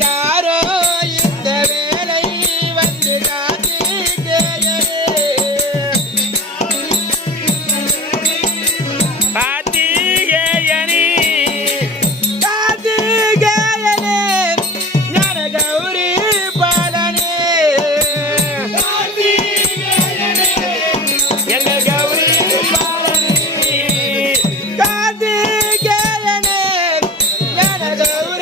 யாரோ இந்த வேலை வந்து காத்திகேயணி காத்திகேயனே ஞான கௌரி பாலனே. எங்க கௌரி பாலனே. காத்திகேயனே ஞான கௌரி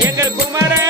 எங்கள் குமரன்